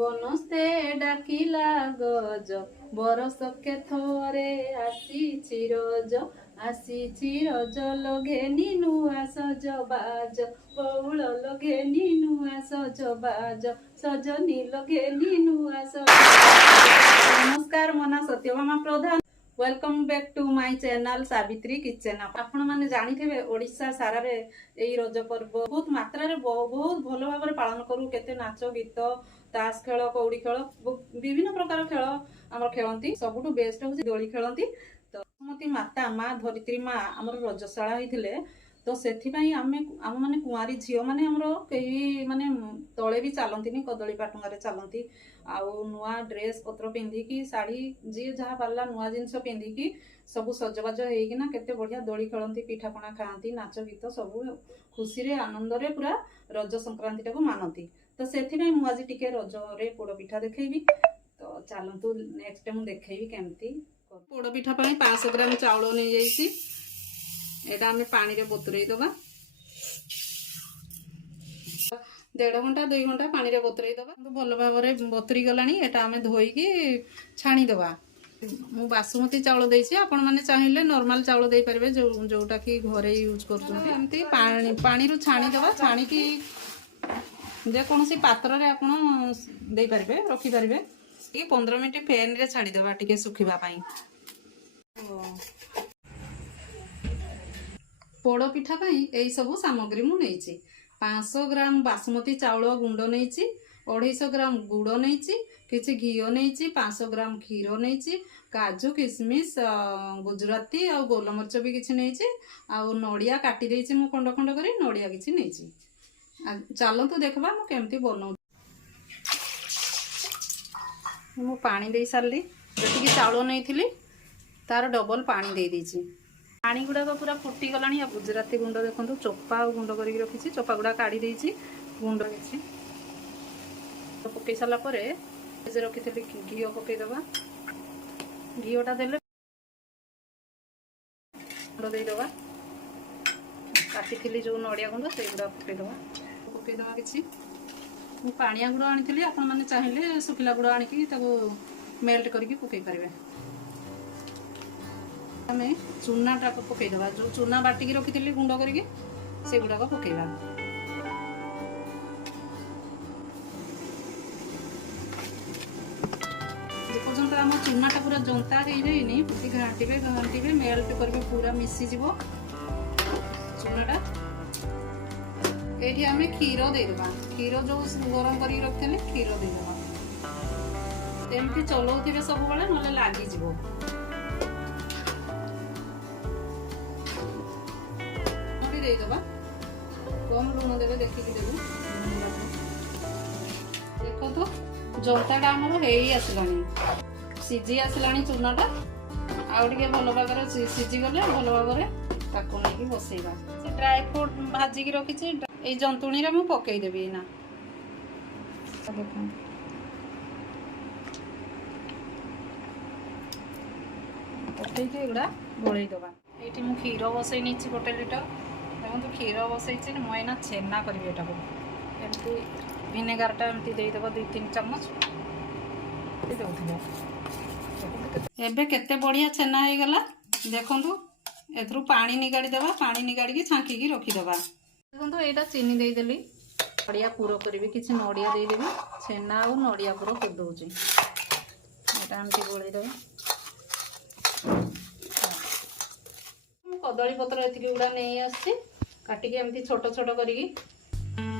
বনস্তে ডাকিলা গজ বরষকে থরে আসিছি রজ আসিছি রজ লঘেনি নূଆ সজবাজ বউଳ লঘেনি নୂଆ সজবাজ সজনী লঘেনি নୂଆ নমস্କାର ମୋ ନାଁ Satyabhama Pradhan. Welcome back to my channel Savitri kitchen. आपण माने जानिथिबे ओडिशा सारारे एई रज पर्व बहुत मात्रा रे बहुत भलो भाव रे पालन करू। केते नाच गीत तास खेल कौड़ी खेल विभिन्न प्रकार खेल आम खेलती। सबुठु बेस्ट होची दोली खेलती। तो बसुमती माता माँ धरित्री माँ आमर रजशाला होइथिले। तो सेथिपाई आम माने कुआरी झियो माने हमरो कई माने तले भी चलती कदली पाटुंगारे चलती आउ नुआ ड्रेस पत्र पिंधिकी शाढ़ी जी जहाँ पार्ला नुआ जिनस पिंधिकी सबू सजबाज होना केते बढ़िया दोली खेलती पिठापणा खाती नाच गीत सबू खुशी रे आनंद रे पूरा रज संक्रांति टाको मानती। तो से मुझे टिके रज रे पोड़ पिठा देखी। तो चलतु नेक्स्ट मु देखी केमती पोड़ पिठा 500 ग्राम चाउल नहीं जाइए एटा आम पानी रे बतुरई दबा 1.5 घंटा 2 घंटा पानी रे बतुरई दबा। भल भाव में बतुरी गलानी एटा आम धोईकी छाणी दबा। मु बासुमती चाउल देछि आपण माने चाहिए नॉर्मल चाउल दे पारे जोटा कि घरे यूज करते पानी रु छाणी दबा। छाणी की जेकोसी पात्र रे आपण दे पारे रखी पारे 15 मिनट फैन रे छाड़ी दबा टिके सुखिबा पाई। पोड़ पिठा पाई एई सब सामग्री मु नेछि 500 ग्राम बासमती चाउल गुंड नेछि 250 ग्राम गुड़ नेछि किछि घिओ नेछि 500 ग्राम क्षीर नेछि काजू किशमिश गुजराती आ गोलमरिच भी किछि नेछि आ नड़िया काटी देछि मु खंड खंड करी नड़िया किछि नेछि। चलतु देखबा मु केमती बनाउ। मु पानी दे सारली जति कि चाउल नेइथिली तार डबल पानी दे दीची। पानी गुड़ाक पूरा फुटी गलानी। गुजराती गुंड देखो चोपा गुंड कर रखी चोपा गुड़ा काढ़ी देछि गुंड पकई सारा रखी थी घी पकईदबा घीटा देले गुंड देदबा काटी जो नड़िया गुंड से गुड़ा पकईदबा किसी पानिया गुड़ आनी आपण मैंने चाहिए सुखिला गुड़ आणिकी मेल्ट करके पकई पारे। आम चूना टाक पकईदबा जो चूना बाटिकी रखी थी गुंड करके से गुड़ाक पकईबा। जेपर्यंत आम चूनाटा पूरा जंता हो जाइनी घांटे घांटे मेल्ट करके पूरा मिसीज चूनाटा। ये आम क्षीर देदबा क्षीर जो गरम कर रखी क्षीर देदबा एमती चलाउे सब बेले ना लगिज देदबा। कम लुण देवे देखिकी देवे देख तो जंताटा आमर हो आसलानी सीझी आसलानी चूनाटा आउे भल भाव सीझीगले भल भाव नहीं बसैबा। ड्राई फ्रूट भाजिकी रखी ये जंतुणी रे मु पकईदेवी ना पकईके गुड़ा गोल दबा। ये मु क्षीर बसई नहीं 1 लिटर देखो क्षीर बसई मुझे छेना करी एमती भिनेगारटा एमती देदेव 2-3 चम्मच एबे केते बढ़िया छेना हो गला। देखु एथरू पानी निगाड़ी देवा पानी निगाड़ी छांकी रखीदबा। देखो यहाँ चीनी देदेली नड़िया पुर करी किसी नड़िया देदेवी छेना और नड़िया पुर कर दूची एमती गोलईदेव। कदली पत्र एति गुड़ा नहीं आसी काटिकी एमती छोट छोट करी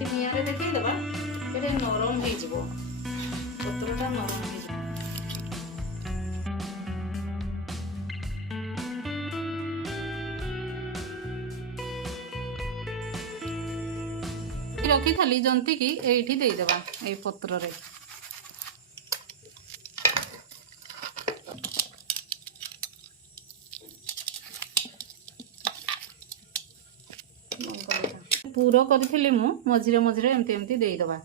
निआरे देखईदेवा ये नरम हो पत्रटा नरम हो रखी खाली जंती की एठी देदेबा ए पत्र रे। पूर करी मु मझिरे मझिरे एमती एमती देदेबा।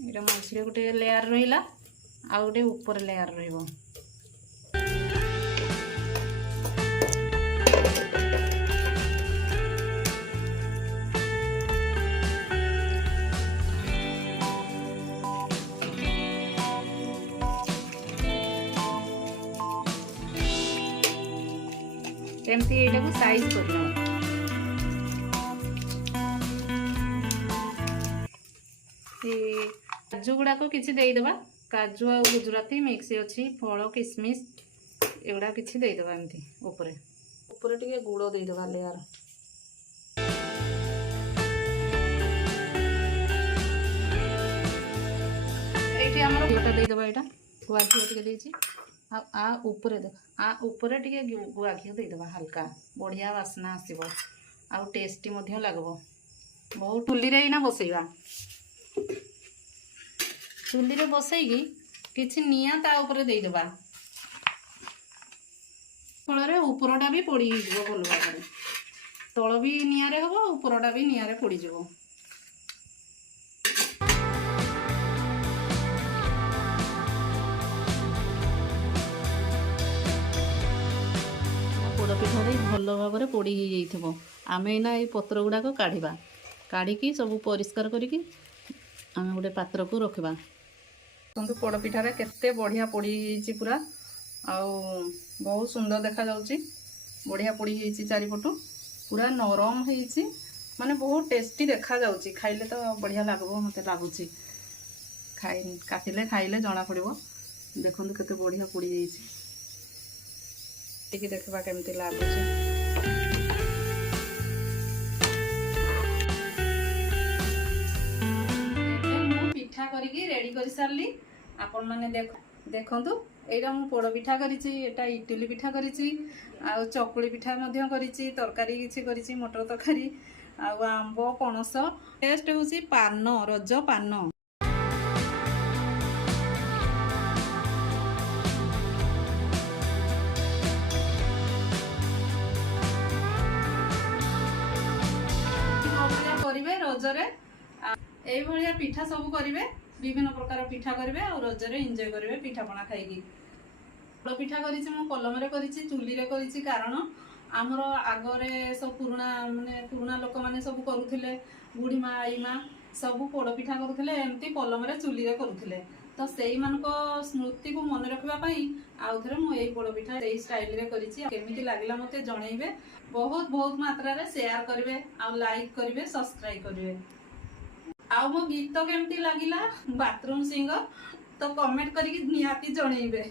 ये मझिरे गोटे लेयर रहिला आ गोटे ऊपर लेयर रहिबो। एमती एटा को साइज करना काजू गुड़ाक किसी देदेबा काजू आ गुजराती मिक्स अच्छी फल किसमिश एगुड़ा किसी देदेबा एमती ऊपर ऊपर टिके गुड़ देदेबा लेयर ये आम घीटा देदेबा यहाँ गुआ घी टे देती आ ऊपर देख आ ऊपर टे गुआ घी देदेबा हल्का बढ़िया बास्ना आसब आ टेस्टी लगब बहुत चुली ना बसैबा चुली बसैकी किसी निआ ता ऊपर देदेबा फल उपरटा भी पोड़ी भल भाव तल भी निआरे हम उपरटा भी निआरे पोड़ीज पोड़पिठा भल भाव पोड़ी हो आम एना ये पत्र गुड़ाक काढ़ा काढ़ी सब परिष्कार करके आम गोटे पात्र को रखा देखो पोड़पिठार केते बढ़िया पोड़ी पूरा आउ बहुत सुंदर देखा जाउची बढ़िया पोड़ी होती चारिपटू पूरा नरम होती माने बहुत टेस्टी देखा जाउची खाइले तो बढ़िया लगबो मते लागुची खाइ काटिले खाइले जना पड़िबो देखंतु केते बढ़िया पोड़ी होती टिके देखबा केमती लागुची पिठा करके रेडी कर सारली आपण माने देखंतु एटा मु पोड़ पिठा करिछि एटा इडली पिठा करिछि आ चकुली पिठा मध्य करिछि तरकारी किछि करिछि मटर तरकारी आ आंबो पणस टेस्ट होछि पान रज पान करिवे रजरे एई भलिया पिठा सब करिवे विभिन्न प्रकार पिठा करेंगे और रजरे एंजॉय करेंगे पिठापणा खाई पोड़ पिठा करी कलम करी चुली करी कारण आमर आगरे सब पुराणा माने पुराणा लोक मैंने सब करुले बुढ़ी माँ आई माँ सब पोड़ पिठा करुले एमती कलम चुली करुले तो से स्मृति को मन रखापी आउ थे मुझे पोड़ पिठा स्टाइल केमी लगला मत जनइबे बहुत बहुत मात्रा शेयर करेंगे आ लाइक करेंगे सब्सक्राइब करेंगे आ मो गीत केमती लगिला बाथरूम सिंगर तो कमेंट करके निहाती जनइबे।